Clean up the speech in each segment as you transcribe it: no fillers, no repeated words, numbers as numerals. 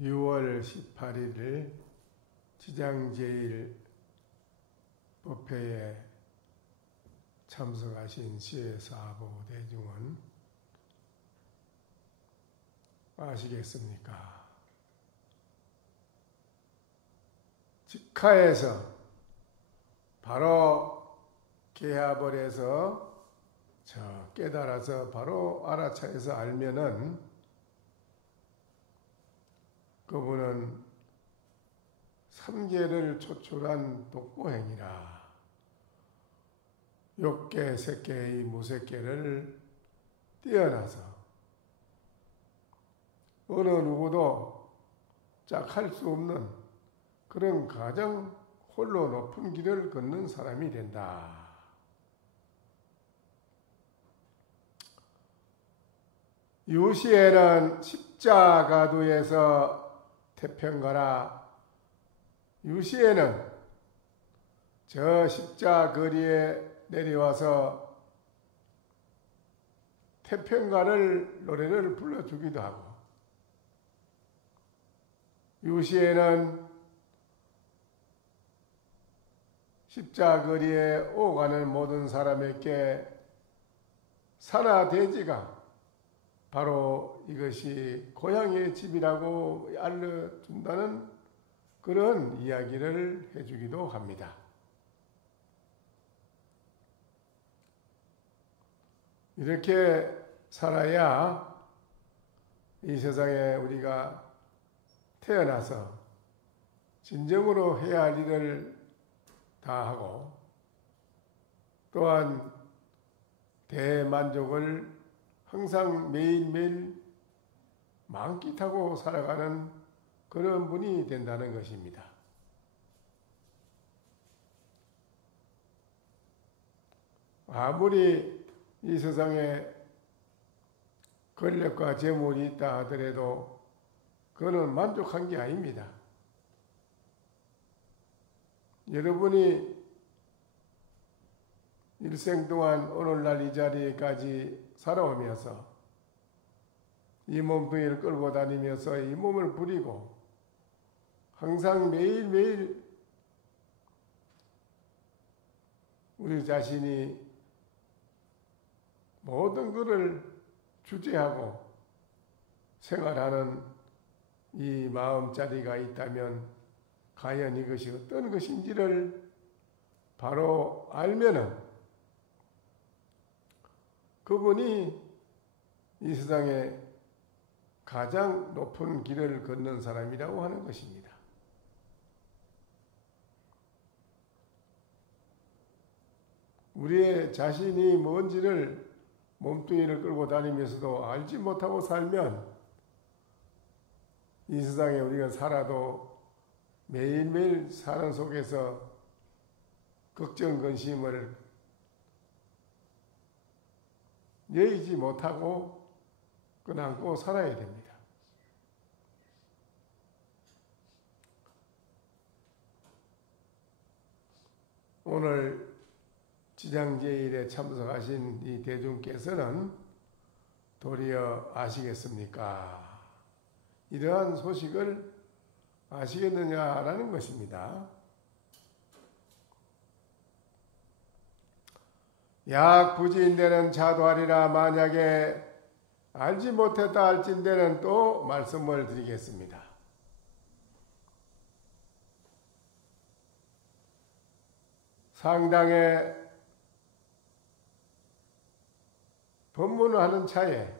6월 18일 지장제일 법회에 참석하신 시외사부 대중은 아시겠습니까? 직하에서 바로 개합을 해서 깨달아서 바로 알아차려서 알면은 그분은 삼계를 초출한 독보행이라 욕계, 색계의 무색계를 뛰어나서 어느 누구도 짝할 수 없는 그런 가장 홀로 높은 길을 걷는 사람이 된다. 유시에는 십자가두에서 태평가라. 유시에는 저 십자거리에 내려와서 태평가를 노래를 불러주기도 하고, 유시에는 십자거리에 오가는 모든 사람에게 산하대지가 바로 이것이 고향의 집이라고 알려준다는 그런 이야기를 해주기도 합니다. 이렇게 살아야 이 세상에 우리가 태어나서 진정으로 해야 할 일을 다 하고 또한 대만족을 항상 매일매일 만끽하고 살아가는 그런 분이 된다는 것입니다. 아무리 이 세상에 권력과 재물이 있다 하더라도 그거는 만족한 게 아닙니다. 여러분이 일생 동안 오늘날 이 자리까지 살아오면서 이 몸뚱이를 끌고 다니면서 이 몸을 부리고 항상 매일매일 우리 자신이 모든 것을 주제하고 생활하는 이 마음자리가 있다면 과연 이것이 어떤 것인지를 바로 알면은 그분이 이 세상에 가장 높은 길을 걷는 사람이라고 하는 것입니다. 우리의 자신이 뭔지를 몸뚱이를 끌고 다니면서도 알지 못하고 살면 이 세상에 우리가 살아도 매일매일 사는 속에서 걱정, 근심을 여의지 못하고 끄안고 살아야 됩니다. 오늘 지장제일에 참석하신 이 대중께서는 도리어 아시겠습니까? 이러한 소식을 아시겠느냐라는 것입니다. 약부지인대는 자도하리라. 만약에 알지 못했다 할진대는 또 말씀을 드리겠습니다. 상당에 법문을 하는 차에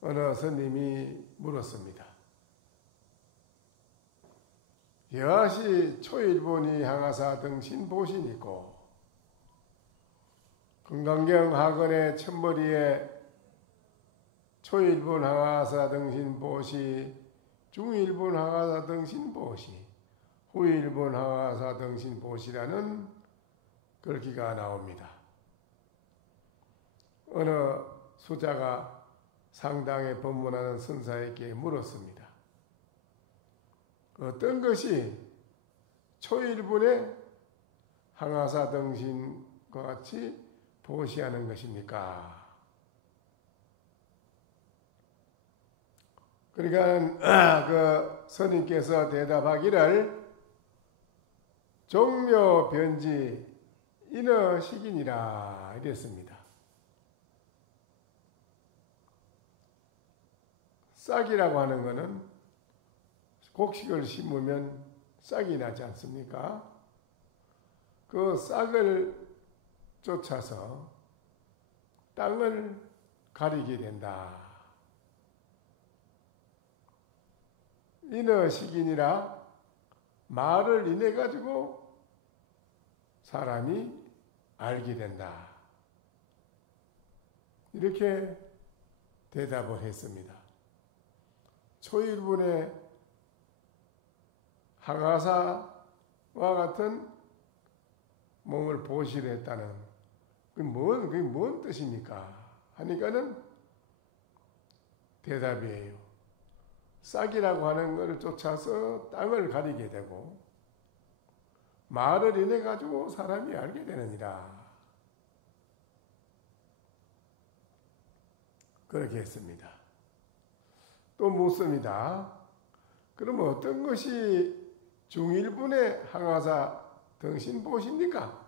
어느 스님이 물었습니다. 여하시 초일본이 향하사 등신 보시니고 금강경 하건의 천머리에 초일본 항하사 등신 보시, 중일본 항하사 등신 보시, 후일본 항하사 등신 보시라는 글귀가 나옵니다. 어느 수자가 상당에 법문하는 선사에게 물었습니다. 어떤 것이 초일본의 항하사 등신과 같이 보시하는 것입니까? 그러니까 그 스님께서 대답하기를 종묘 변지 인어식이니라 이랬습니다. 싹이라고 하는 것은 곡식을 심으면 싹이 나지 않습니까? 그 싹을 쫓아서 땅을 가리게 된다. 인어식이니라 말을 인해 가지고 사람이 알게 된다. 이렇게 대답을 했습니다. 초일본의 항아사와 같은 몸을 보시했다는 그게 뭔 뜻입니까? 하니까는 대답이에요. 싹이라고 하는 것을 쫓아서 땅을 가리게 되고 말을 인해 가지고 사람이 알게 되느니라. 그렇게 했습니다. 또 묻습니다. 그럼 어떤 것이 중일분의 항아사 등신보시입니까?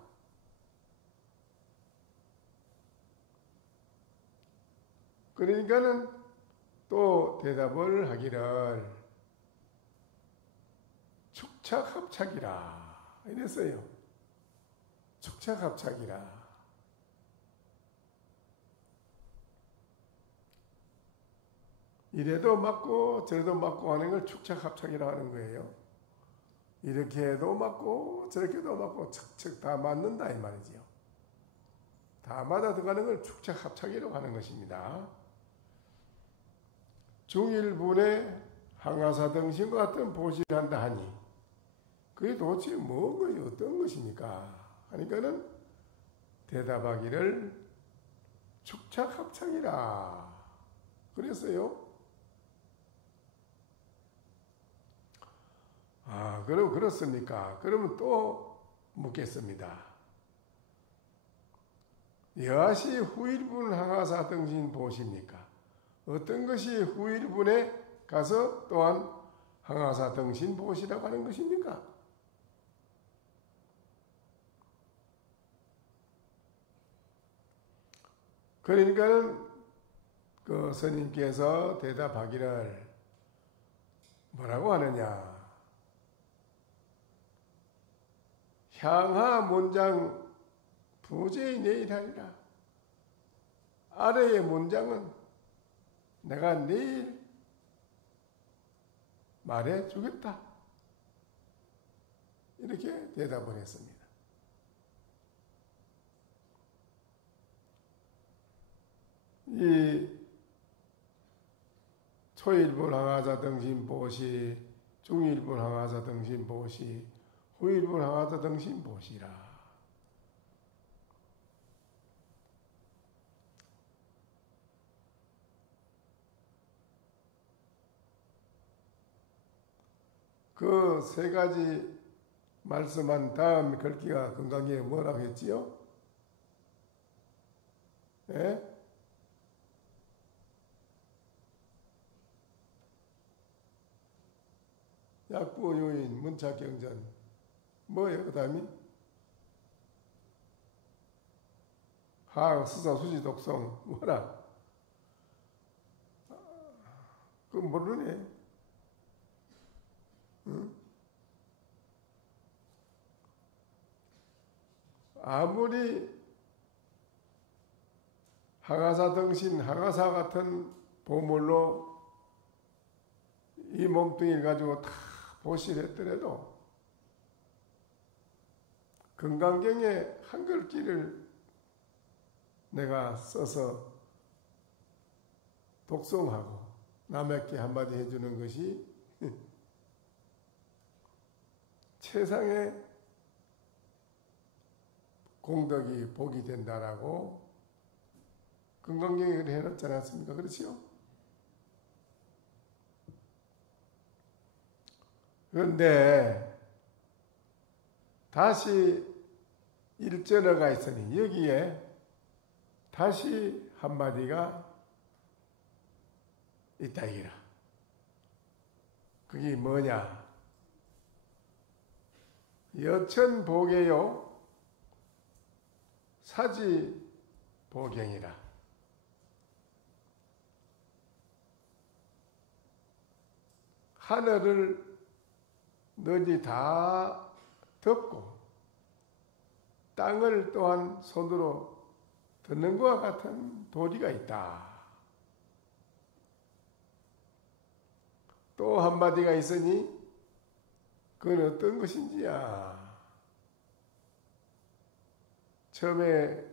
그러니까는 또 대답을 하기를 축착합착이라 이랬어요. 축착합착이라. 이래도 맞고 저래도 맞고 하는 걸 축착합착이라고 하는 거예요. 이렇게 해도 맞고 저렇게도 맞고 척척 다 맞는다 이 말이지요. 다 맞아 들어가는 걸 축착합착이라고 하는 것입니다. 중일분의 항아사 등신과 같은 보시를 한다 하니 그게 도대체 뭔 거예요? 어떤 것입니까? 하니까는 대답하기를 축착합착이라 그랬어요. 그럼 그렇습니까? 그러면 또 묻겠습니다. 여하시 후일분 항아사 등신 보십니까? 어떤 것이 후일분에 가서 또한 항아사 등신 보시라고 하는 것입니까? 그러니까는 그 스님께서 대답하기를 뭐라고 하느냐? 향하 문장 부재의 내일하리라. 아래의 문장은 내가 내일 말해 주겠다. 이렇게 대답을 했습니다. 이 초일분 항아사 등신 보시, 중일분 항아사 등신 보시, 후일분 항아사 등신 보시라. 그 세 가지 말씀한 다음 글귀가 건강에 뭐라고 했지요? 예? 약부 요인 문착경전 뭐예요? 그 다음이 하항 스사 수지 독성 뭐라? 그거 모르네. 응? 아무리 항아사 등신, 항아사 같은 보물로 이 몸뚱이를 가지고 다 보실했더라도 건강경에 한글귀를 내가 써서 독송하고 남에게 한마디 해주는 것이 최상의 공덕이 복이 된다라고 건강경에 해놨지 않았습니까? 그렇지요? 그런데 다시 일전어가 있으니 여기에 다시 한마디가 있다 이라. 그게 뭐냐? 여천보계요 사지보경이라. 하늘을 너지 다 덮고 땅을 또한 손으로 듣는 것과 같은 도리가 있다. 또 한마디가 있으니 그건 어떤 것인지야. 처음에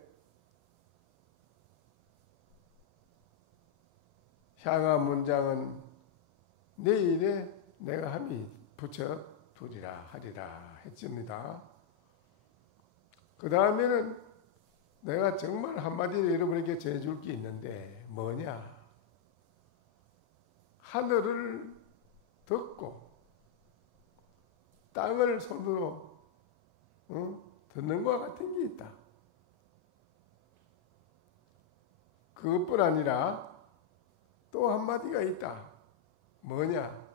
향한 문장은 내일에 내가 함이 붙여 두리라 하리라 했습니다. 그 다음에는 내가 정말 한마디로 여러분에게 전해줄 게 있는데 뭐냐? 하늘을 듣고 땅을 손으로 듣는 것과 같은 게 있다. 그것뿐 아니라 또 한마디가 있다. 뭐냐?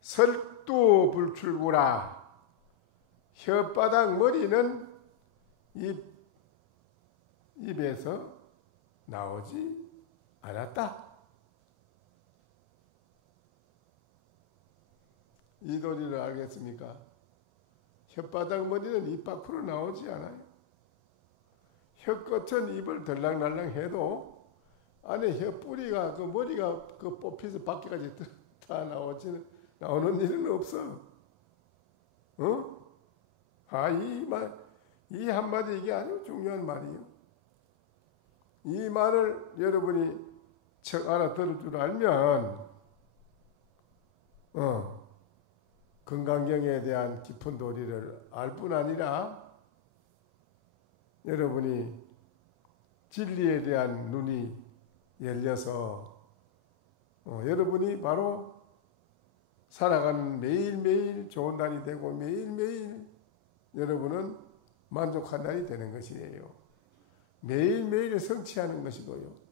설두불출구라. 혓바닥 머리는 입에서 나오지 않았다. 이 도리를 알겠습니까? 혓바닥 머리는 입 밖으로 나오지 않아요. 혀끝은 입을 들락날락 해도 안에 혀뿌리가 그 머리가 그 뽑혀서 밖에까지 다 나오는 일은 없어. 이 한마디 이게 아주 중요한 말이에요. 이 말을 여러분이 척 알아들을 줄 알면 건강경에 대한 깊은 도리를 알 뿐 아니라 여러분이 진리에 대한 눈이 열려서 여러분이 바로 살아가는 매일매일 좋은 날이 되고 매일매일 여러분은 만족한 날이 되는 것이에요. 매일매일 성취하는 것이고요.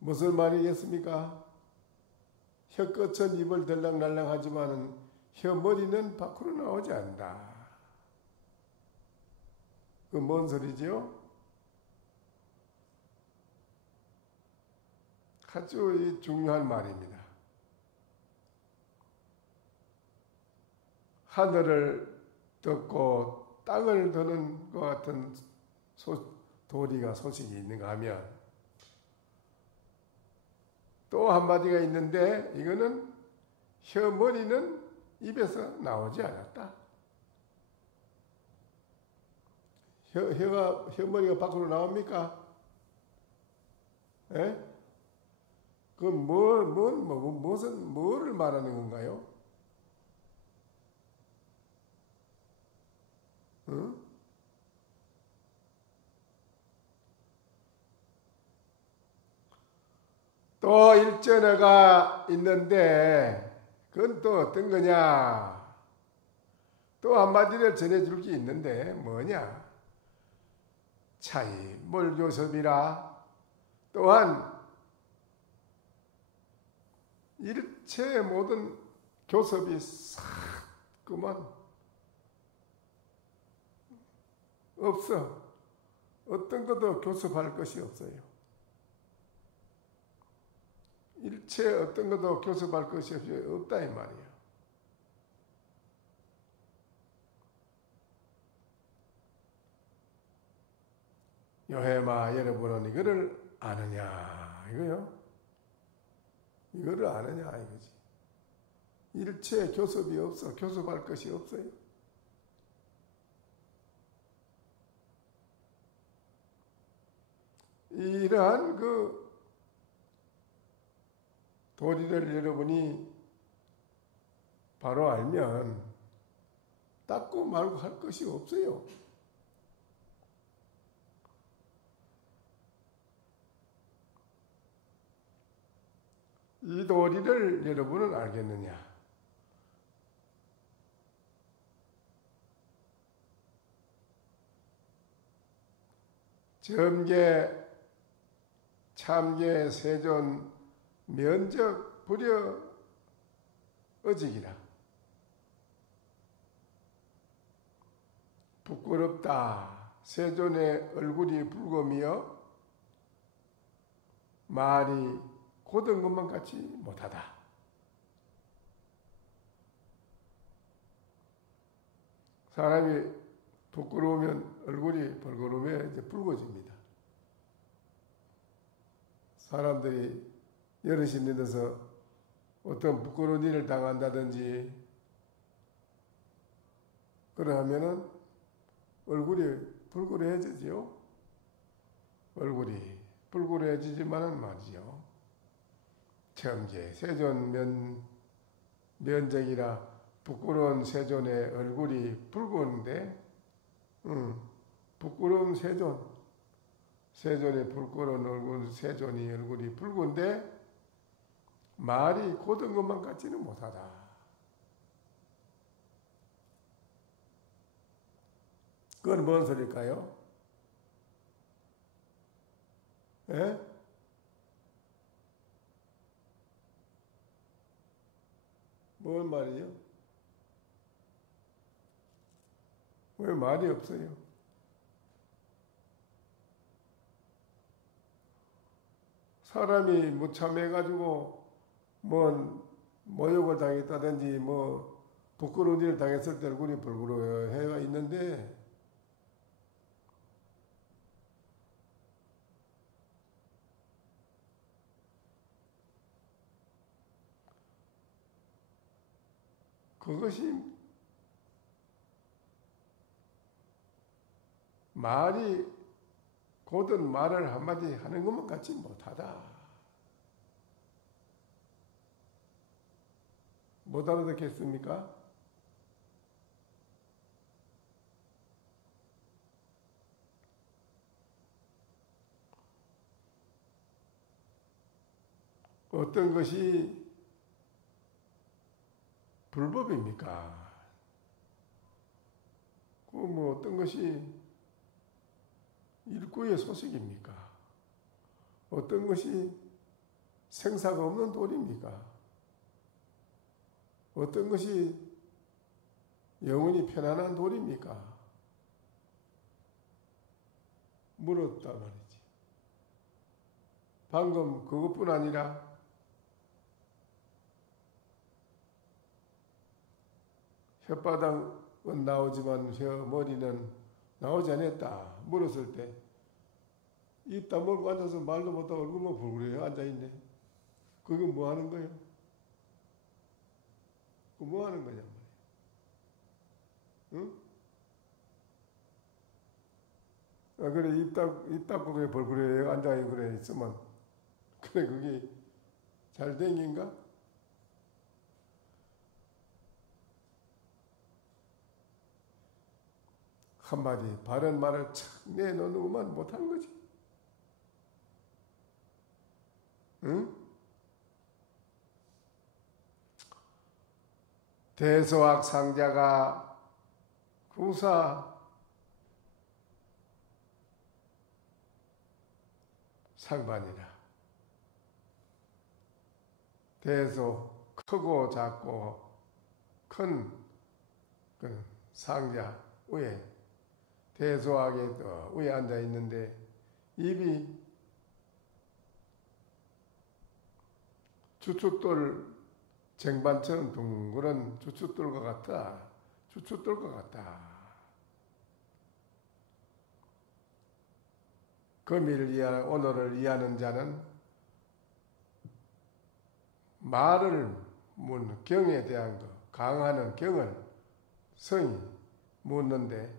무슨 말이겠습니까? 혀끝은 입을 들락날락 하지만은 혀머리는 밖으로 나오지 않는다. 그 뭔 소리지요? 아주 중요한 말입니다. 하늘을 듣고 땅을 드는 것 같은 도리가 소식이 있는가 하면 또 한마디가 있는데 이거는 혀머리는 입에서 나오지 않았다. 혀머리가 밖으로 나옵니까? 예? 그건 뭐를 말하는 건가요? 또 일전어가 있는데 그건 또 어떤 거냐? 또 한마디를 전해줄 게 있는데 뭐냐? 차이 몰교섭이라. 또한 일체 모든 교섭이 싹 그만 없어. 어떤 것도 교섭할 것이 없어요. 일체 어떤 것도 교섭할 것이 없다 이 말이야. 요해마 여러분은 이거를 아느냐 이거요? 이거를 아느냐 이거지. 일체 교섭이 없어. 교섭할 것이 없어요. 이러한 그 도리를 여러분이 바로 알면 닦고 말고 할 것이 없어요. 이 도리를 여러분은 알겠느냐? 점계 참계 세존 면적 부려 어지기라. 부끄럽다. 세존의 얼굴이 붉으며 말이 고든 것만 같이 못하다. 사람이 부끄러우면 얼굴이 벌거로우면 이제 붉어집니다. 사람들이 여럿이 있는 데서 어떤 부끄러운 일을 당한다든지 그러하면은 얼굴이 붉어해지지요. 얼굴이 붉어해지지만은 말이죠. 청계 세존 면적이라 부끄러운 세존의 얼굴이 붉은데, 부끄러운 세존의 부끄러운 얼굴, 세존이 얼굴이 붉은데 말이 고든 것만 같지는 못하다. 그건 뭔 소리일까요? 예? 뭔 말이죠? 왜 말이 없어요? 사람이 무참해가지고 뭔 모욕을 당했다든지 뭐 부끄러운 일을 당했을 때 얼굴이 붉어해가 있는데 그것이 말이 고든 말을 한마디 하는 것만 같지 못하다. 못 알아듣겠습니까? 어떤 것이 불법입니까? 그 뭐 어떤 것이 일구의 소식입니까? 어떤 것이 생사가 없는 도리입니까? 어떤 것이 영원히 편안한 도리입니까? 물었다 말이지. 방금 그것뿐 아니라 혓바닥은 나오지만 머리는 나오지 않았다. 물었을 때 입 다물고 앉아서 말도 못하고 얼굴만 붉으려 앉아있네. 그게 뭐 하는 거예요? 그 뭐 하는 거냐 말이야. 응? 아, 그래 입 닫고 그래 벌그레 앉아있고 그래 있으면 그래 그게 잘 된 긴가? 한마디 바른 말을 착 내놓으면 못한 거지. 응? 대소학 상자가 구사 상반이라. 대소 크고 작고 큰 그 상자 위에 대소학에 위에 앉아 있는데 입이 주춧돌 쟁반처럼 둥그런 주춧돌과 같다. 주춧돌과 같다. 금일 이하 오늘을 이해하는 자는 말을 묻는 경에 대한 거, 강하는 경을 성이 묻는데,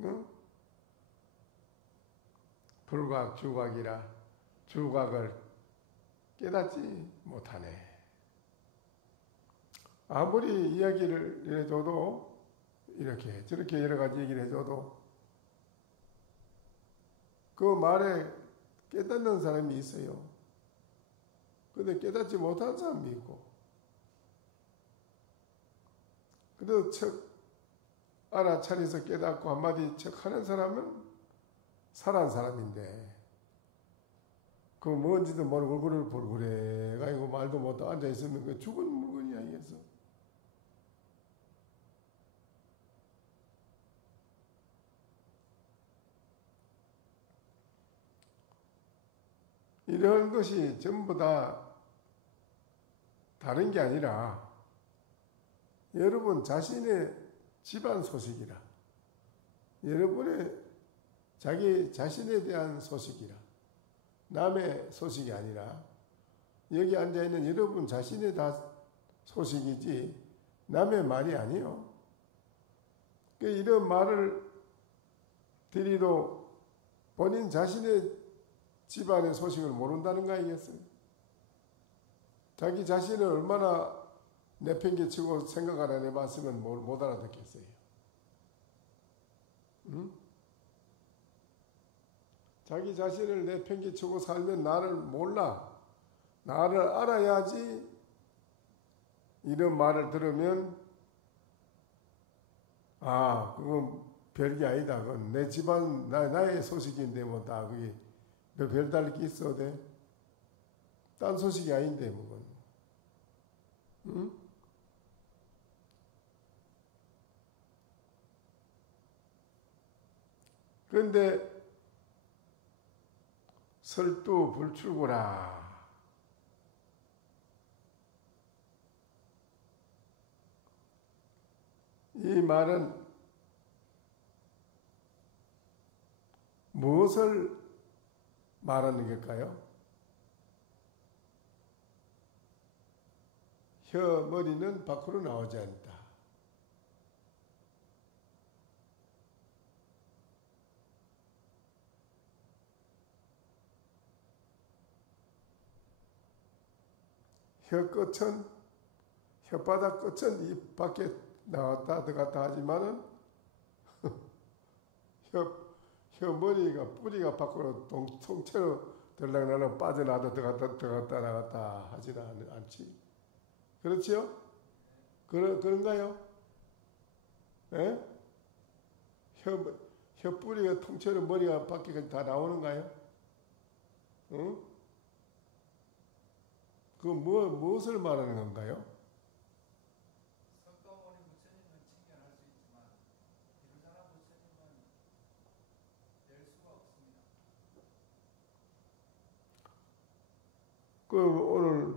응? 불각 주각이라 주각을 깨닫지 못하네. 아무리 이야기를 해줘도 이렇게 저렇게 여러 가지 얘기를 해줘도 그 말에 깨닫는 사람이 있어요. 근데 깨닫지 못한 사람이 있고, 그래도 척 알아차려서 깨닫고 한마디 척 하는 사람은 살아난 사람인데, 그 뭔지도 모르고 얼굴을 벌그레 가지고 말도 못하고 앉아 있으면 그 죽은 물건이 아니겠어. 이런 것이 전부 다 다른 게 아니라 여러분 자신의 집안 소식이라, 여러분의 자기 자신에 대한 소식이라, 남의 소식이 아니라 여기 앉아있는 여러분 자신의 다 소식이지 남의 말이 아니요. 이런 말을 드리도 본인 자신의 집안의 소식을 모른다는 거 아니겠어요? 자기 자신을 얼마나 내팽개치고 생각 안 해봤으면 못 알아듣겠어요. 응? 자기 자신을 내팽개치고 살면 나를 몰라. 나를 알아야지. 이런 말을 들으면 아, 그건 별게 아니다. 그건 내 집안 나의 소식인데 뭐 다 그게 별다를 게 있어도 돼. 딴 소식이 아닌데 뭐 그건. 응? 그런데 설두불출구라. 이 말은 무엇을 말하는 걸까요? 혀, 머리는 밖으로 나오지 않다. 혀 끝은, 혓바닥 끝은 입 밖에 나왔다 들어갔다 하지만은 머리가 뿌리가 밖으로 통째로 들락날락 빠져나도 들어갔다 나갔다 하지는 않지. 그렇지요? 그런가요? 예? 혀 뿌리가 통째로 머리가 밖에 다 나오는가요? 응? 그 무엇을 말하는 건가요? 석가모니 부처님은 칭찬할 수 있지만 비로자나 부처님은 낼 수가 없습니다. 그 오늘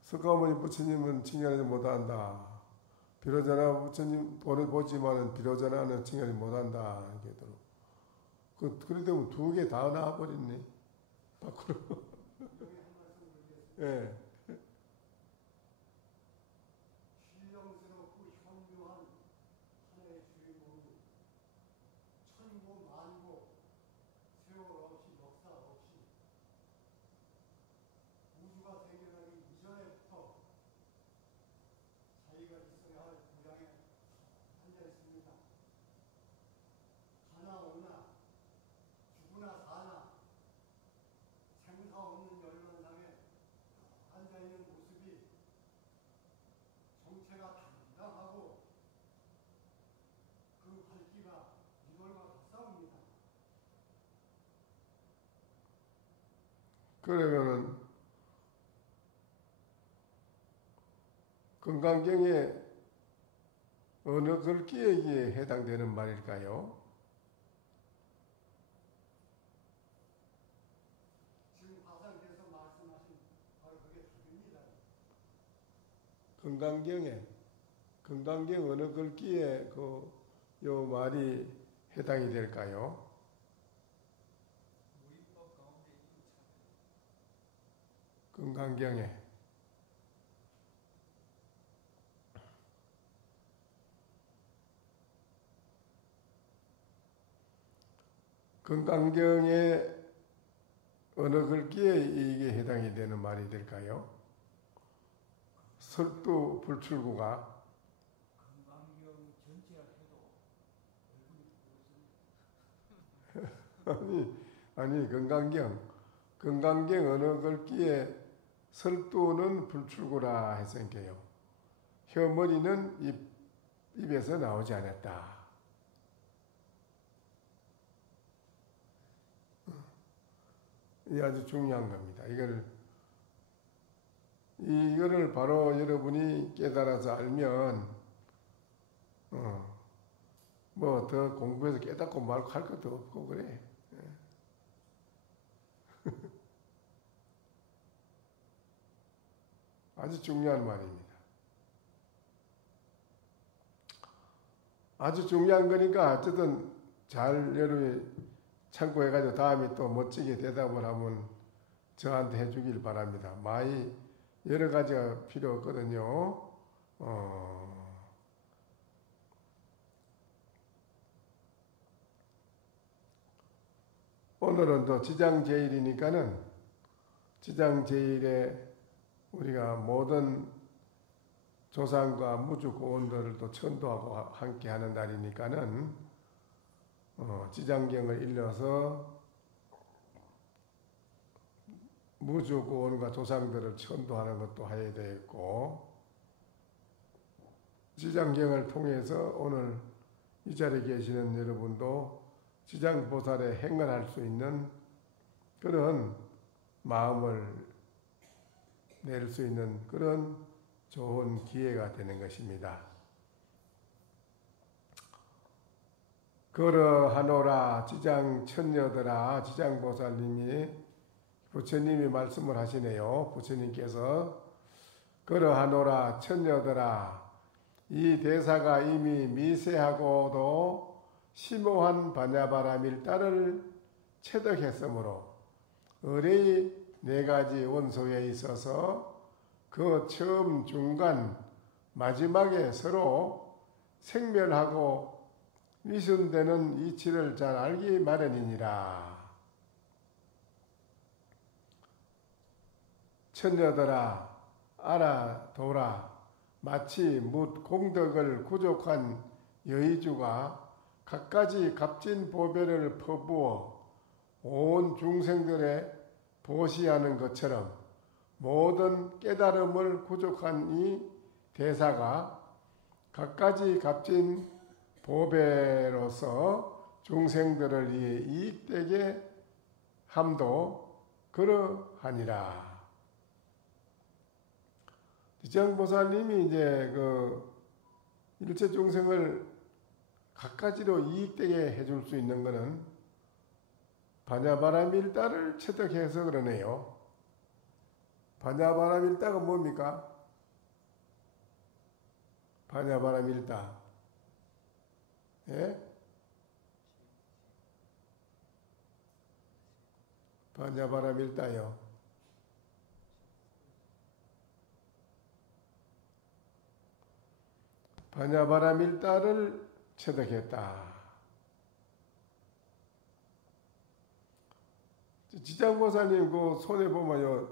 석가모니 부처님은 칭찬하지 못한다. 비로자나 부처님 보지만은 비로자나는 칭찬하지 못한다. 그러다 보면 두 개 다 나와버렸네. 밖으로. 예. 신령스럽고 현명한 하나의 주인공, 천고 만고, 세월 없이 역사 없이 우주가 생겨나기 이전에부터 자기가 있어야 할 고향에 앉아 있습니다. 가나 오나 죽으나 사나 생사 없는 열반상에 앉아 있는 모습이 정체가 당당하고 그 활기가 이돌과 같사옵니다. 그러면은 건강경의 어느 글귀에게 해당되는 말일까요? 지금 화상께서 말씀하신 바로 그게 답입니다. 건강경 어느 글귀에 요 말이 해당이 될까요? 무위법 가운데 건강경에 건강경의 어느 글귀에 이게 해당이 되는 말이 될까요? 설두 불출구가 건강경 전체라 해도 얼굴이 부끄럽습니다. 아니 건강경 어느 글귀에 설두는 불출구라 했으니까요. 혀 머리는 입에서 나오지 않았다. 이 아주 중요한 겁니다. 이거를 바로 여러분이 깨달아서 알면 뭐 더 공부해서 깨닫고 말고 할 것도 없고 그래. 아주 중요한 말입니다. 아주 중요한 거니까 어쨌든 잘 여러분이 참고해가지고 다음에 또 멋지게 대답을 하면 저한테 해주길 바랍니다. 많이 여러 가지가 필요 없거든요. 오늘은 또 지장제일이니까는 지장제일에 우리가 모든 조상과 무주고원들을 또 천도하고 함께 하는 날이니까는 지장경을 일러서 무주고원과 조상들을 천도하는 것도 해야 되겠고, 지장경을 통해서 오늘 이 자리에 계시는 여러분도 지장보살의 행을 할 수 있는 그런 마음을 낼 수 있는 그런 좋은 기회가 되는 것입니다. 걸어하노라 지장천녀들아, 지장보살님이 부처님이 말씀을 하시네요. 부처님께서 걸어하노라 천녀들아, 이 대사가 이미 미세하고도 심오한 반야바라밀다를 체득했으므로 의뢰의 네 가지 원소에 있어서 그 처음, 중간, 마지막에 서로 생멸하고 위순되는 이치를 잘 알기 마련이니라. 천녀들아, 알아둬라. 마치 묻 공덕을 구족한 여의주가 갖가지 값진 보배를 퍼부어 온 중생들의 보시하는 것처럼 모든 깨달음을 구족한 이 대사가 갖가지 값진 보배로서 중생들을 위해 이익되게 함도 그러하니라. 지장보살님이 이제 그 일체 중생을 갖가지로 이익되게 해줄 수 있는 것은 반야바라밀다를 체득해서 그러네요. 반야바라밀다가 뭡니까? 반야바라밀다. 예? 반야바라밀다요. 반야바라밀다를 체득했다. 지장보살님 그 손에 보면요,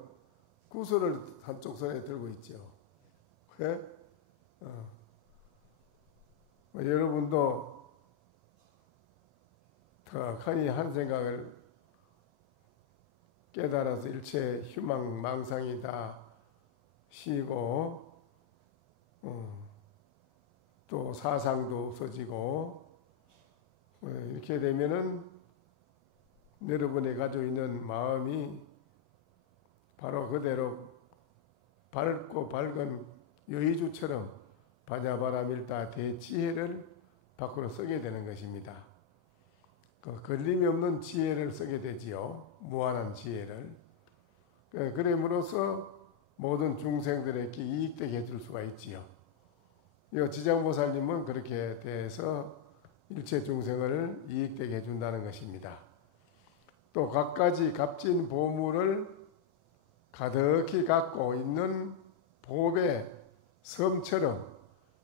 구슬을 한쪽 손에 들고 있죠. 예? 여러분도 턱하니 한 생각을 깨달아서 일체 휴망 망상이 다 쉬고 또 사상도 없어지고 이렇게 되면은 여러분이 가지고 있는 마음이 바로 그대로 밝고 밝은 여의주처럼 반야바라밀다 대지혜를 밖으로 쓰게 되는 것입니다. 그 걸림이 없는 지혜를 쓰게 되지요. 무한한 지혜를. 그럼으로써 모든 중생들에게 이익되게 해줄 수가 있지요. 이 지장보살님은 그렇게 돼서 일체 중생을 이익되게 해준다는 것입니다. 또 갖가지 값진 보물을 가득히 갖고 있는 보배 섬처럼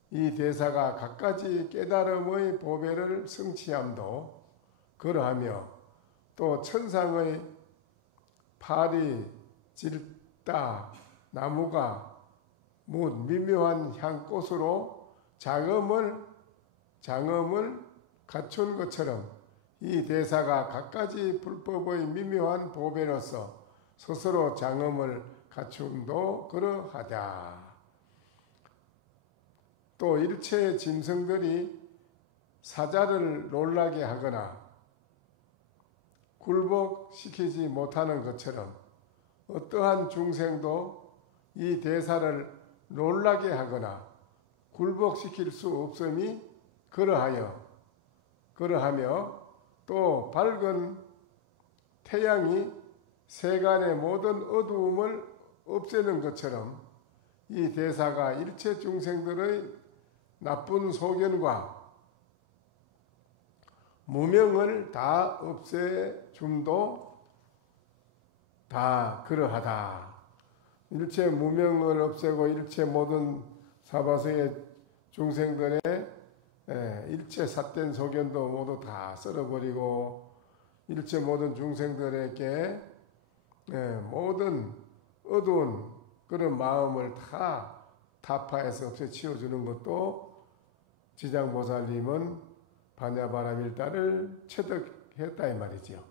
이 대사가 갖가지 깨달음의 보배를 성취함도 그러하며 또 천상의 파리, 질다, 나무가 묻 미묘한 향꽃으로 장엄을 갖춘 것처럼 이 대사가 갖가지 불법의 미묘한 보배로서 스스로 장엄을 갖춤도 그러하다. 또 일체 짐승들이 사자를 놀라게 하거나 굴복시키지 못하는 것처럼 어떠한 중생도 이 대사를 놀라게 하거나 굴복시킬 수 없음이 그러하며 또 밝은 태양이 세간의 모든 어두움을 없애는 것처럼 이 대사가 일체 중생들의 나쁜 소견과 무명을 다 없애줌도 다 그러하다. 일체 무명을 없애고 일체 모든 사바세의 중생들의 일체 삿된 소견도 모두 다 썰어버리고 일체 모든 중생들에게 모든 어두운 그런 마음을 다 타파해서 없애치워주는 것도 지장보살님은 반야바라밀다를 체득했다 이 말이죠.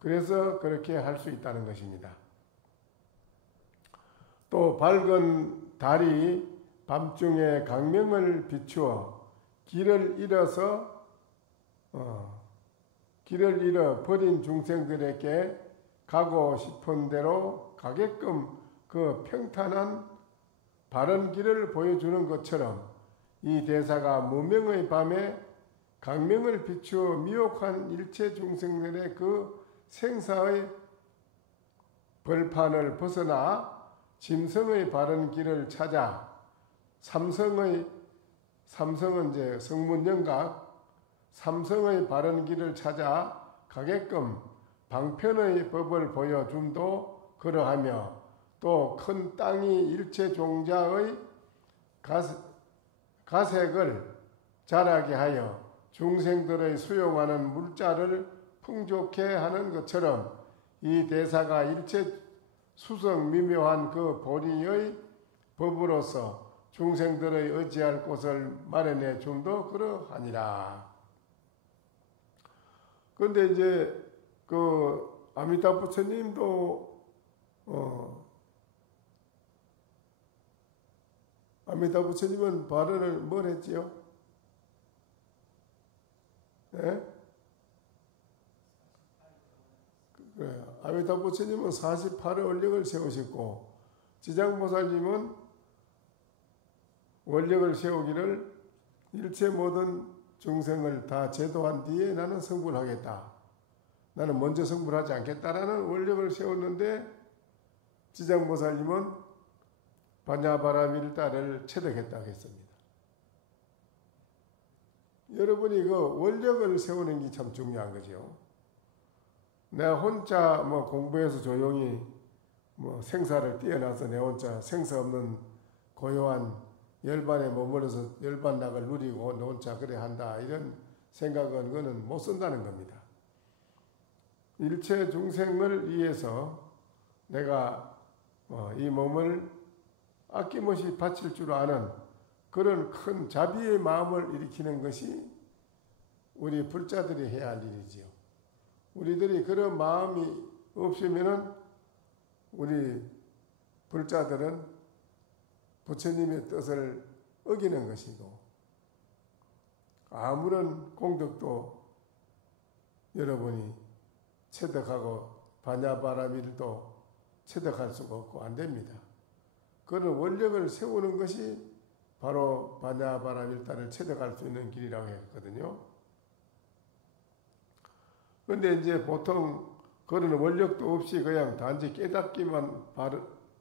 그래서 그렇게 할 수 있다는 것입니다. 또 밝은 달이 밤중에 강명을 비추어 길을 잃어 버린 중생들에게 가고 싶은 대로 가게끔 그 평탄한 바른 길을 보여주는 것처럼 이 대사가 무명의 밤에 강명을 비추어 미혹한 일체 중생들의 그 생사의 벌판을 벗어나 짐승의 바른 길을 찾아 삼성은 이제 성문영각 삼성의 바른 길을 찾아 가게끔 방편의 법을 보여줌도 그러하며 또 큰 땅이 일체 종자의 가색을 자라게 하여 중생들의 수용하는 물자를 풍족해 하는 것처럼 이 대사가 일체 수성 미묘한 그 보리의 법으로서 중생들의 의지할 곳을 마련해 줌도 그러하니라. 그런데 이제 그 아미타 부처님도 아미타 부처님은 발언을 뭘 했지요? 그래요. 아미타 부처님은 48의 원력을 세우셨고 지장보살님은 원력을 세우기를 일체 모든 중생을 다 제도한 뒤에 나는 성불하겠다. 나는 먼저 성불하지 않겠다라는 원력을 세웠는데 지장보살님은 반야바라밀다를 체득했다고 했습니다. 여러분이 그 원력을 세우는 게 참 중요한 거죠. 내가 혼자 공부해서 조용히 생사를 뛰어나서 내 혼자 생사 없는 고요한 열반에 머물러서 열반락을 누리고 내 혼자 그래 한다 이런 생각은 그는 못 쓴다는 겁니다. 일체 중생을 위해서 내가 이 몸을 아낌없이 바칠 줄 아는 그런 큰 자비의 마음을 일으키는 것이 우리 불자들이 해야 할 일이지요. 우리들이 그런 마음이 없으면은 우리 불자들은 부처님의 뜻을 어기는 것이고 아무런 공덕도 여러분이 체득하고 반야바라밀도 체득할 수가 없고 안 됩니다. 그런 원력을 세우는 것이 바로 반야바라밀다를 체득할 수 있는 길이라고 했거든요. 그런데 이제 보통 그런 원력도 없이 그냥 단지 깨닫기만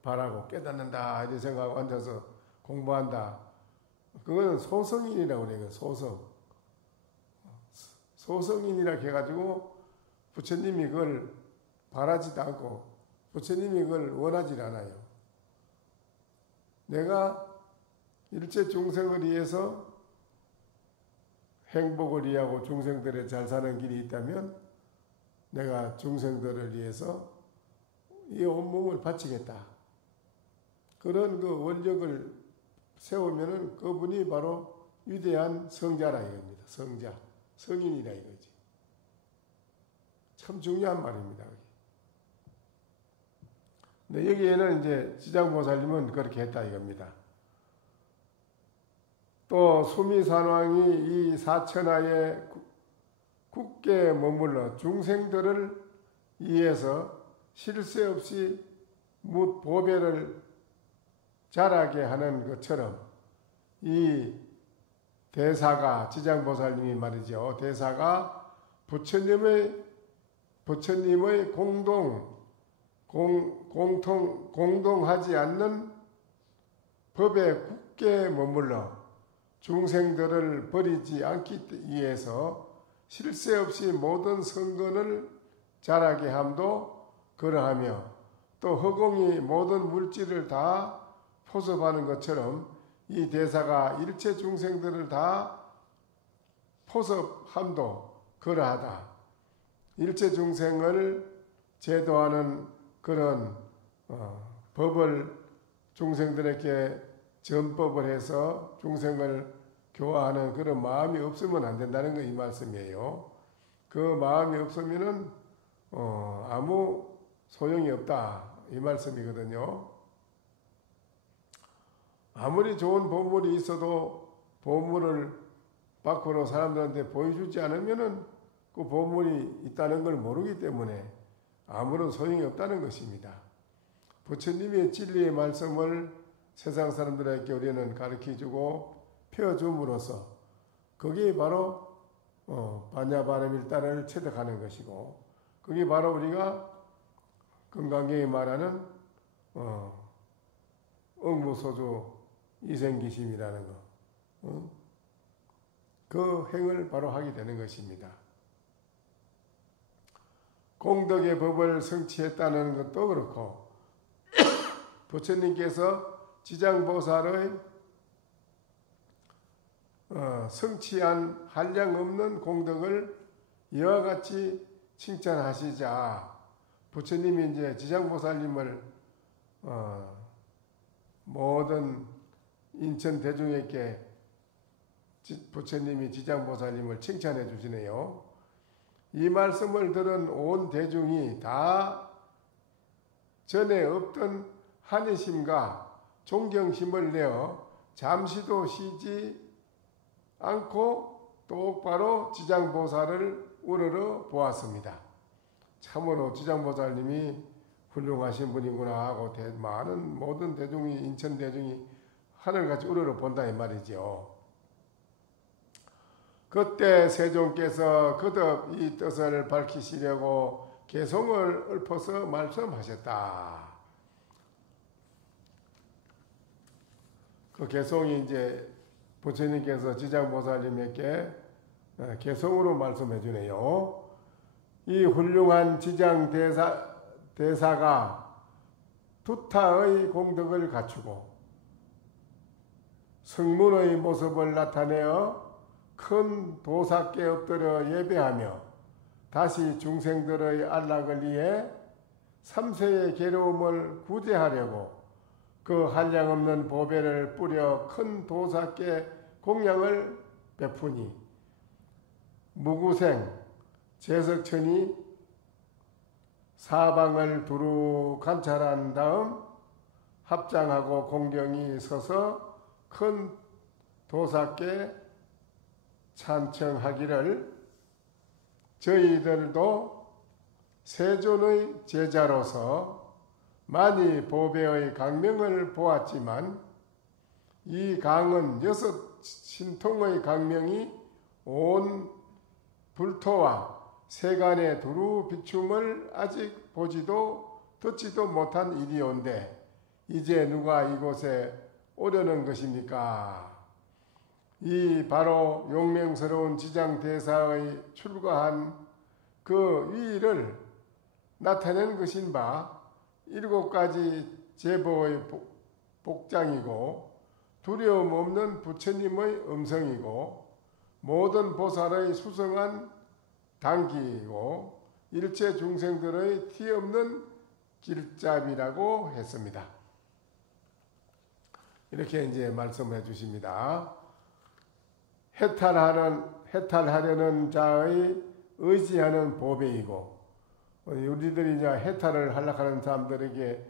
바라고 깨닫는다 이렇게 생각하고 앉아서 공부한다. 그거는 소성인이라고 그래요. 소성인이라 해가지고 부처님이 그걸 바라지도 않고 부처님이 그걸 원하지 않아요. 내가 일체 중생을 위해서 행복을 위하고 중생들의 잘 사는 길이 있다면 내가 중생들을 위해서 이 온몸을 바치겠다. 그런 그 원력을 세우면은 그분이 바로 위대한 성자라 이겁니다. 성자, 성인이라 이거지. 참 중요한 말입니다. 근데 여기에는 이제 지장보살님은 그렇게 했다 이겁니다. 또 수미산왕이 이 사천하에 굳게 머물러 중생들을 이에서 쉴 새 없이 보배를 자라게 하는 것처럼 이 대사가 지장보살님이 말이죠. 대사가 부처님의 공동하지 않는 법에 굳게 머물러 중생들을 버리지 않기 위해서 쉴 새 없이 모든 성근을 자라게 함도 그러하며 또 허공이 모든 물질을 다 포섭하는 것처럼 이 대사가 일체 중생들을 다 포섭함도 그러하다. 일체 중생을 제도하는 그런 법을 중생들에게 전법을 해서 중생을 교화하는 그런 마음이 없으면 안 된다는 거 이 말씀이에요. 그 마음이 없으면은 아무 소용이 없다 이 말씀이거든요. 아무리 좋은 보물이 있어도 보물을 밖으로 사람들한테 보여주지 않으면은 그 보물이 있다는 걸 모르기 때문에 아무런 소용이 없다는 것입니다. 부처님의 진리의 말씀을 세상 사람들에게 우리는 가르쳐주고 펴줌으로써 그게 바로 반야바람일단을 체득하는 것이고 그게 바로 우리가 금강경이 말하는 응무소주 이생기심이라는 거, 그 행을 바로 하게 되는 것입니다. 공덕의 법을 성취했다는 것도 그렇고 부처님께서 지장보살의 성취한 한량없는 공덕을 이와 같이 칭찬하시자 부처님이 이제 지장보살님을 모든 인천 대중에게 부처님이 지장보살님을 칭찬해 주시네요. 이 말씀을 들은 온 대중이 다 전에 없던 한의심과 존경심을 내어 잠시도 쉬지 않고 똑바로 지장보살을 우러러 보았습니다. 참으로 지장보살님이 훌륭하신 분이구나 하고 많은 모든 대중이 인천 대중이 하늘같이 우러러 본다 이 말이죠. 그때 세종께서 거듭 이 뜻을 밝히시려고 개송을 읊어서 말씀하셨다. 그 개송이 이제 부처님께서 지장보살님에게 개송으로 말씀해 주네요. 이 훌륭한 지장 대사가 두타의 공덕을 갖추고 성문의 모습을 나타내어 큰 도사께 엎드려 예배하며 다시 중생들의 안락을 위해 삼세의 괴로움을 구제하려고 그 한량없는 보배를 뿌려 큰 도사께 공양을 베푸니 무구생 제석천이 사방을 두루 관찰한 다음 합장하고 공경이 서서 큰 도사께 찬청하기를 저희들도 세존의 제자로서 많이 보배의 강명을 보았지만 이 강은 6 신통의 강명이 온 불토와 세간에 두루 비춤을 아직 보지도 듣지도 못한 일이온데 이제 누가 이곳에 오려는 것입니까? 이 바로 용맹스러운 지장대사의 출가한 그 위를 나타낸 것인 바 7가지 제보의 복장이고 두려움 없는 부처님의 음성이고 모든 보살의 수성한 단기이고 일체 중생들의 티없는 길잡이라고 했습니다. 이렇게 이제 말씀해 주십니다. 해탈하려는 자의 의지하는 보배이고 우리들이 이제 해탈을 하려고 하는 사람들에게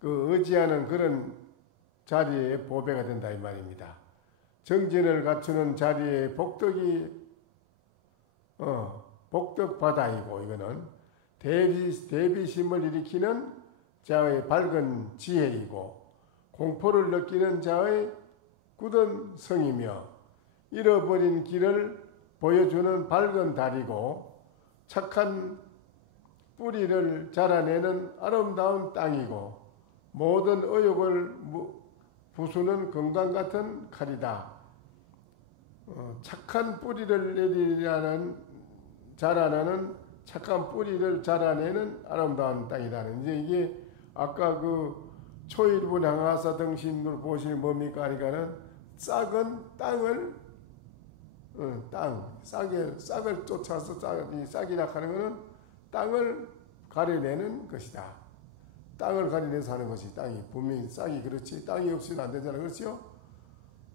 그 의지하는 그런 자리에 보배가 된다 이 말입니다. 정진을 갖추는 자리에 복덕이 복덕바다이고 이거는 대비심을 일으키는 자의 밝은 지혜이고 공포를 느끼는 자의 굳은 성이며 잃어버린 길을 보여주는 밝은 달이고 착한 뿌리를 자라내는 아름다운 땅이고 모든 의욕을 부수는 금강 같은 칼이다. 착한 뿌리를 자라나는 착한 뿌리를 자라내는 아름다운 땅이다. 이제 이게 아까 그 초일부 향하사 등신을 보시면 뭡니까? 그러니까는 싹은 땅을 싹을 쫓아서 싹이라 하는 것은 땅을 가려내는 것이다. 땅을 가려내서 하는 것이 땅이 분명히 싹이 그렇지 땅이 없이는 안 되잖아, 그렇죠?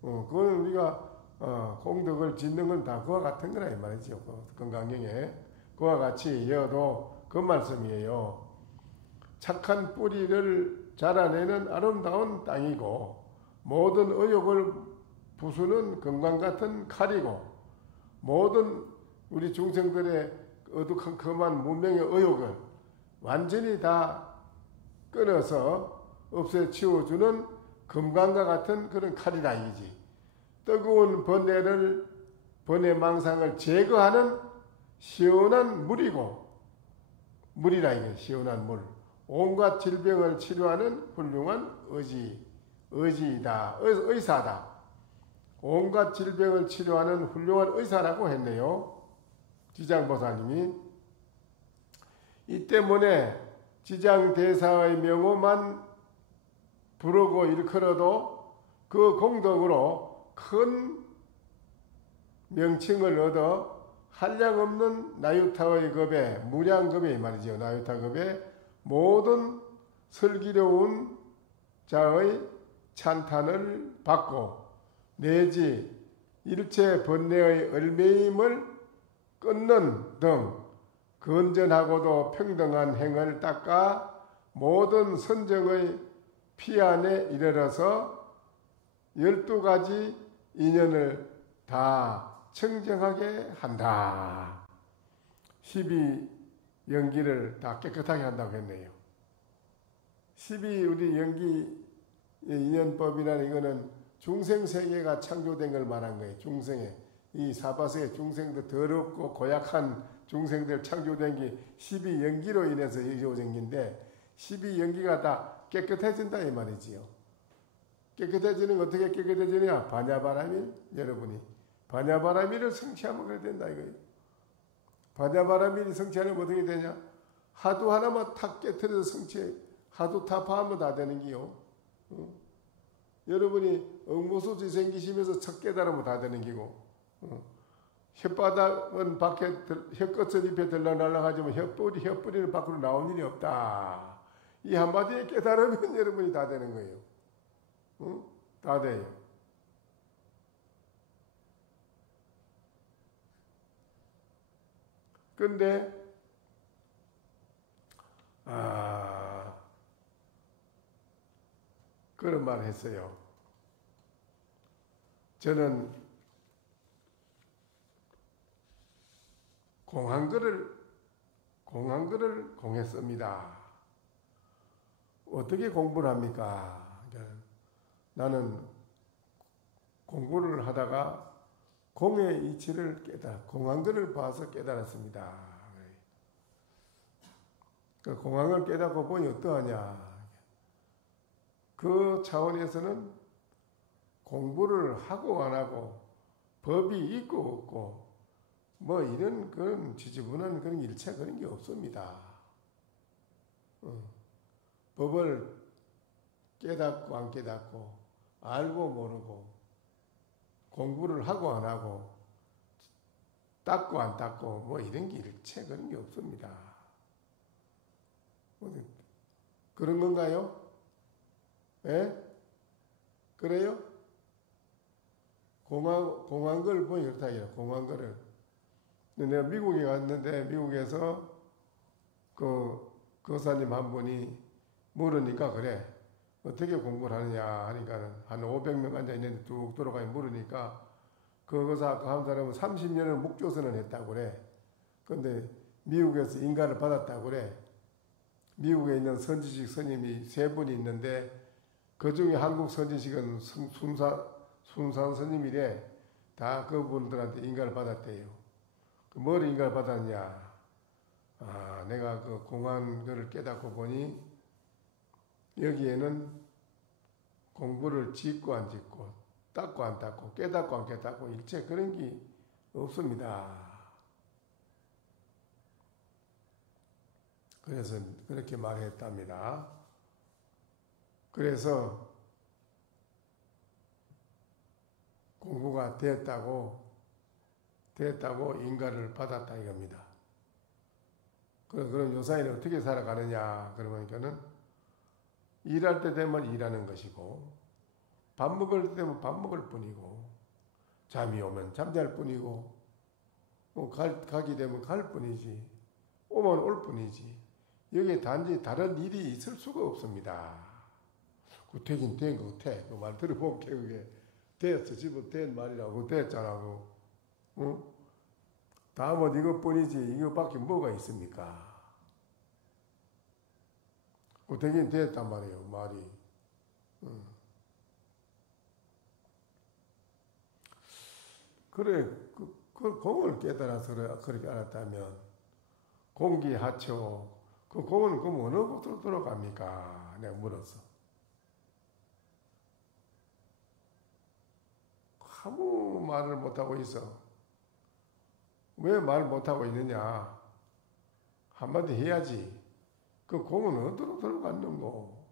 그거는 우리가 공덕을 짓는 건 다 그와 같은 거라 이 말이죠. 건강경에 그와 같이 여도 그 말씀이에요. 착한 뿌리를 자라내는 아름다운 땅이고 모든 의욕을 부수는 금강 같은 칼이고 모든 우리 중생들의 어두컴컴한 문명의 의욕을 완전히 다 끊어서 없애 치워주는 금강과 같은 그런 칼이다 이지. 뜨거운 번뇌 망상을 제거하는 시원한 물이라 이게 시원한 물. 온갖 질병을 치료하는 훌륭한 의사다. 온갖 질병을 치료하는 훌륭한 의사라고 했네요. 지장보살님이. 이 때문에 지장대사의 명호만 부르고 일컬어도 그 공덕으로 큰 명칭을 얻어 한량없는 나유타의 급에 무량급에 말이죠. 나유타급에 모든 슬기로운 자의 찬탄을 받고 내지 일체 번뇌의 얼매임을 끊는 등 건전하고도 평등한 행을 닦아 모든 선정의 피안에 이르러서 12가지 인연을 다 청정하게 한다. 12연기를 다 깨끗하게 한다고 했네요. 12 우리 연기 인연법이라는 이거는 중생세계가 창조된 걸 말한 거예요. 중생에 이 사바세의 중생들 더럽고 고약한 중생들 창조된 게 12연기로 인해서 이루어진 건데 12연기가 다 깨끗해진다 이 말이지요. 깨끗해지는 거 어떻게 깨끗해지냐? 반야바라밀 여러분이 반야바라밀을 성취하면 그래야 된다 이거예요. 반야바라밀이 성취하면 어떻게 되냐? 하도 하나만 탁 깨트려서 성취해. 하도 타파하면 다 되는 기요. 여러분이 응모소지 생기시면서 첫 깨달으면 다 되는 기고 혓바닥은 밖에 혀끝은 입에 들락날락하지만 혀뿌리는 밖으로 나온 일이 없다. 이 한마디에 깨달으면 여러분이 다 되는 거예요. 다 돼요. 근데 그런 말 했어요. 저는 공한글을 공했습니다. 어떻게 공부를 합니까? 나는 공부를 하다가 공의 이치를 공한글을 봐서 깨달았습니다. 그 공한을 깨닫고 보니 어떠하냐? 그 차원에서는 공부를 하고 안 하고 법이 있고 없고 뭐 이런 그런 지지분한 그런 일체 그런 게 없습니다. 법을 깨닫고 안 깨닫고 알고 모르고 공부를 하고 안 하고 닦고 안 닦고 뭐 이런 게 일체 그런 게 없습니다. 그런 건가요? 예? 그래요? 공한 걸 보니 그렇다 해요. 공한 거를. 내가 미국에 갔는데 미국에서 그 거사님 한 분이 물으니까 그래. 어떻게 공부를 하느냐 하니까 한 500명 앉아있는데 뚝 돌아가니 물으니까 그 거사 한 사람은 30년을 묵조선을 했다고 그래. 근데 미국에서 인가를 받았다고 그래. 미국에 있는 선지식 스님이 3분이 있는데 그 중에 한국 선지식은 순산 스님이래. 다 그분들한테 인가를 받았대요. 뭘 인가를 받았냐? 내가 그 공안 거를 깨닫고 보니 여기에는 공부를 짓고 안 짓고 닦고 안 닦고 깨닫고 안 깨닫고 일체 그런 게 없습니다. 그래서 그렇게 말했답니다. 그래서 공부가 됐다고 인가를 받았다 이겁니다. 그럼 요사이는 어떻게 살아가느냐? 그러니까는 일할 때 되면 일하는 것이고, 밥 먹을 때 되면 밥 먹을 뿐이고, 잠이 오면 잠잘 뿐이고, 가게 되면 갈 뿐이지, 오면 올 뿐이지. 여기에 단지 다른 일이 있을 수가 없습니다. 그 되긴 된 거 같아. 그 말 들어볼게. 그게 됐어. 집어 된 말이라고 됐잖아. 다음은 이것뿐이지 이거밖에 뭐가 있습니까? 그 되긴 됐단 말이에요. 말이. 그래, 그 공을 깨달아서 그렇게 알았다면 공기하초 그 공은 그럼 어느 곳으로 돌아갑니까? 내가 물었어. 아무 말을 못하고 있어. 왜 말 못하고 있느냐? 한마디 해야지. 그 공은 어디로 돌아갔는고?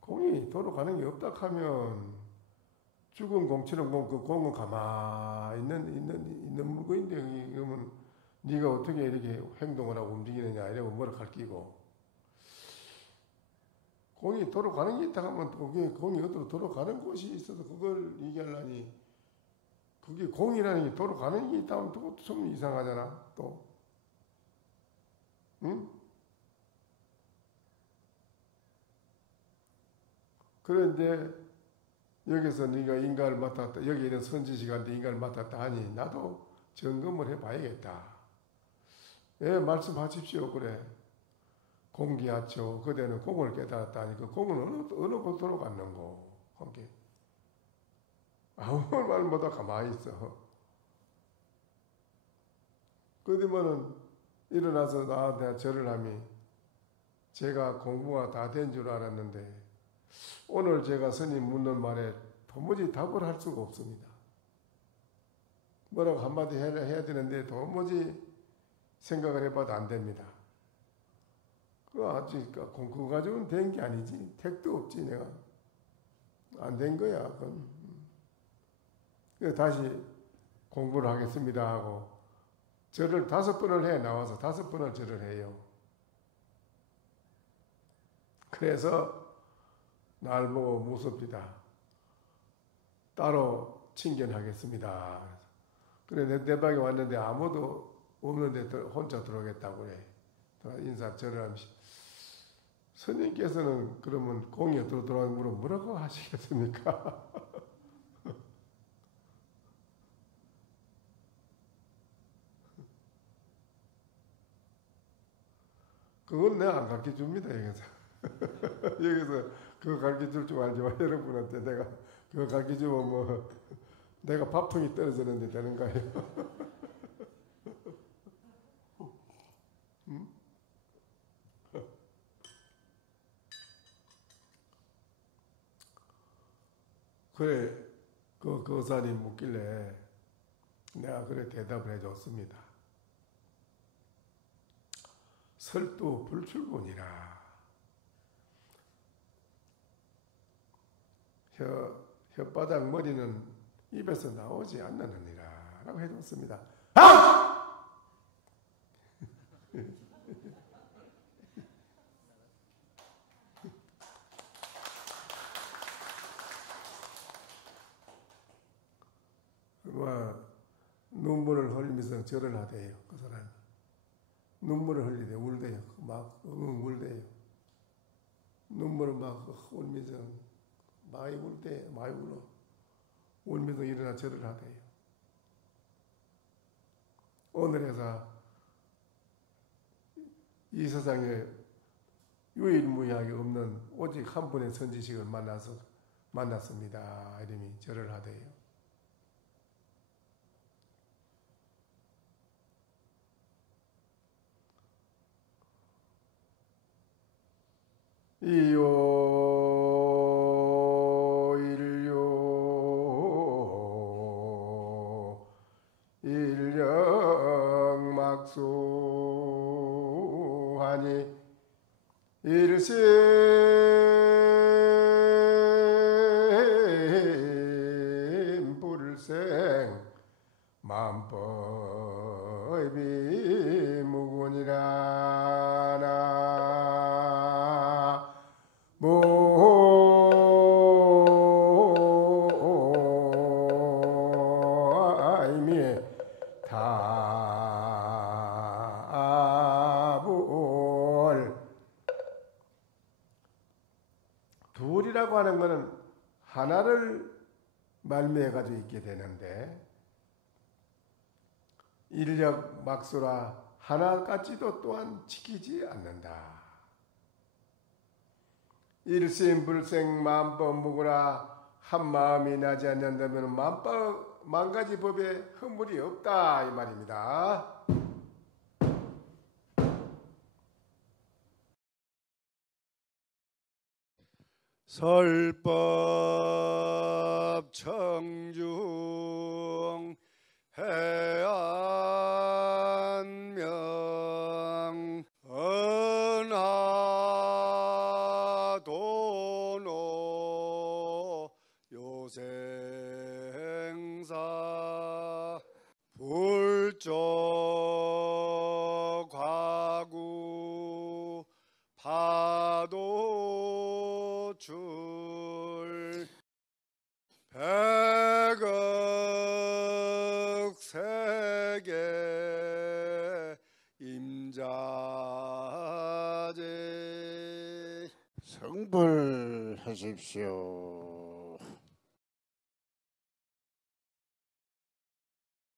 공이 돌아가는 게 없다 하면 죽은 공처럼 그 공은 가만히 있는 물건인데 그러면 네가 어떻게 이렇게 행동을 하고 움직이느냐 이러고 뭐라 가르치고 공이 돌아가는 게 있다 하면 그게 공이 어디로 돌아가는 곳이 있어서 그걸 얘기하려니 그게 공이라는 게 돌아가는 게 있다면 또 좀 이상하잖아 또 응? 그런데 여기서 네가 인가를 맡았다 여기 있는 선지식한테 인가를 맡았다 하니 나도 점검을 해봐야겠다. 예, 말씀하십시오. 그래. 공기하죠. 그대는 공을 깨달았다 하니 그 공은 어느 곳으로 갔는고. 거기. 아무 말 못하고 가만히 있어. 그러면은 일어나서 나한테 절을 하니 제가 공부가 다 된 줄 알았는데 오늘 제가 스님 묻는 말에 도무지 답을 할 수가 없습니다. 뭐라고 한마디 해야 되는데 도무지 생각을 해봐도 안 됩니다. 그거 가지고는 된 게 아니지. 택도 없지, 내가. 안 된 거야, 그건. 그래서 다시 공부를 하겠습니다 하고, 절을 5번을 해, 나와서 5번을 절을 해요. 그래서 날 보고 무섭니다. 따로 친견하겠습니다. 그래, 내 방에 왔는데 아무도 없는데 혼자 들어오겠다고 그래. 인사 절을 하면서 스님께서는 그러면 공이 어디로 들어가는 걸 뭐라고 하시겠습니까? 그건 내가 안 가르쳐 줍니다, 여기서. 여기서 그거 가르쳐 줄 줄 알지 마. 여러분한테 내가 그거 가르쳐 주면 뭐 내가 밥통이 떨어지는데 되는 거예요. 그래, 그 의사님 묻길래 내가 그래 대답을 해줬습니다. 설도 불출군이라 혓바닥 머리는 입에서 나오지 않느니라 라고 해줬습니다. 눈물을 흘리면서 절을 하대요. 그 사람이. 눈물을 흘리대, 울대요. 막 울대요. 눈물을 막 흘리면서 많이 울대, 많이 울어. 울면서 일어나 절을 하대요. 오늘에서 이 세상에 유일무이하게 없는 오직 한 분의 선지식을 만났습니다. 이름이 절을 하대요. 이요 일요 일령막수하니 일심불생 만법이 무군이라 모아이미 다불 둘이라고 하는 것은 하나를 말미해 가지고 있게 되는데 인력 막수라 하나까지도 또한 지키지 않는다. 일심불생 만법무구라 한 마음이 나지 않는다면 만 가지 법에 허물이 없다 이 말입니다. 설법 청중 해안명 은하도노 요생사 불조 과구 파도줄 백억 세계 임자제 성불하십시오.